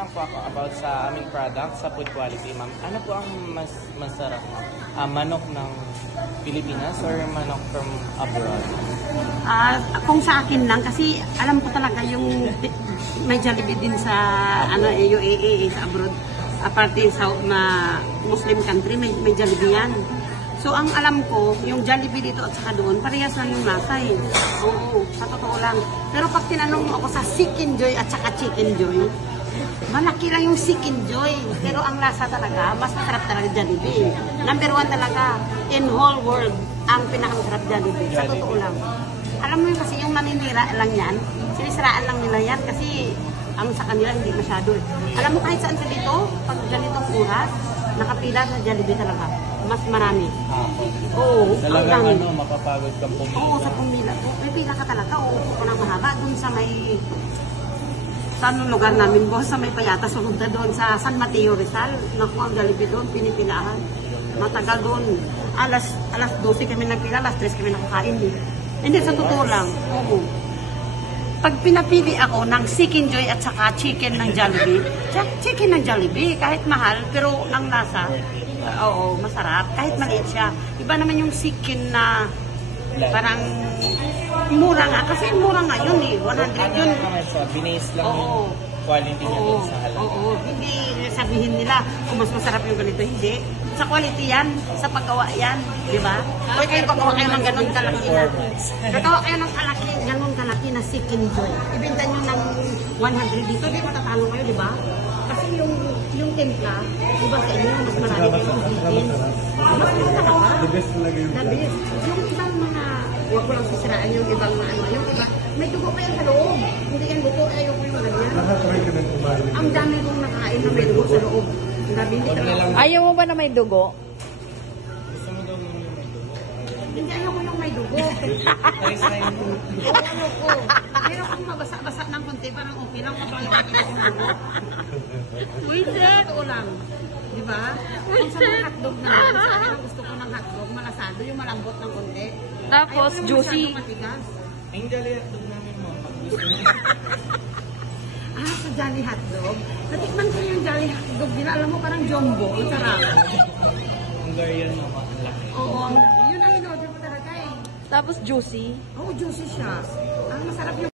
lang po ako about sa aming product, sa food quality, ma'am. Ano po ang mas masarap, ma'am? Manok ng Pilipinas or manok from abroad? Kung sa akin lang, kasi alam ko talaga yung may Jollibee din sa UAE, sa abroad. Aparte sa Muslim country, may Jollibee yan. So, ang alam ko, yung Jollibee dito at saka doon, parehas lang yung lasa eh. Oo, sa totoo lang. Pero pag tinanong mo ako sa Chicken Joy at saka Chicken Joy, malaki lang yung Chicken Joy. Pero ang lasa talaga, mas masarap talaga Jollibee. Number 1 talaga, in whole world, ang pinakamasarap Jollibee. Sa totoo lang. Alam mo yun kasi yung maninira lang yan, sinisiraan lang nila yan kasi ang sa kanila hindi masyado eh. Alam mo kahit saan ka dito, pag ganitong oras, nakapila sa Jollibee talaga. Mas marami. Oo, talagang mapapagod kang pumila. Oo, sa pumila. May pila ka talaga. Oo, ko nang mahaba. Doon sa may... Saan yung lugar namin, boss? Sa may Payata, sumunta doon sa San Mateo Rizal. Naku, ang Jollibee doon, pinipilahan. Matagal doon. Alas 12 kami nagpila, alas 3 kami nakakain. Hindi, sa totoo lang. Oo. Pag pinapili ako ng Chicken Joy at saka chicken ng Jollibee, chicken ng Jollibee, kahit mahal, pero ang lasa, oo, masarap. Kahit maliit siya. Iba naman yung chicken na parang mura nga. Kasi mura nga yun eh. 100 yun. Binase lang yung quality niya dun sa halal. Oo. Hindi sabihin nila kung mas masarap yung ganito. Hindi. Sa quality yan. Sa paggawa yan. Di ba? Kung kayo paggawa kayo ng ganun kalaki na. Gagawa kayo ng ganun kalaki na Chicken Joy. Ibenta nyo ng 100 dito. Di matatalo kayo, di ba? Kasi yung timpla, diba sa inyo, mas marami kayong chicken. Mas talaga. The best talaga yung the best. Yung ibang mga, huwag ko lang sisiraan yung ibang mga yung iba, may dugo pa yan sa loob. Hindi yan buto, ayaw ko yung mga ganyan. Ang dami kong nakain na may dugo sa loob. Ang dami, hindi talaga. Ayaw mo ba na may dugo? Gusto mo daw yung may dugo? Hindi, ayaw ko yung may dugo. Ayaw ko. Pero kung mabasa-basa ng konti, parang okay lang. Mabasa yung dugo. Wait, totoo lang. Di ba? Kung sa mga hotdog naman, sa akin gusto ko ng hotdog, malasado, yung malambot ng konti. Tapos, juicy. Ang Jolly hotdog namin, ma'am. Sa Jolly hotdog? Natikman ko yung Jolly hotdog. Alam mo, parang jumbo. Ang sarap. Hungarian, mama. Laki. Oo, yun ang in-order ko talaga eh. Tapos juicy. Oo, juicy siya. Ang masarap yung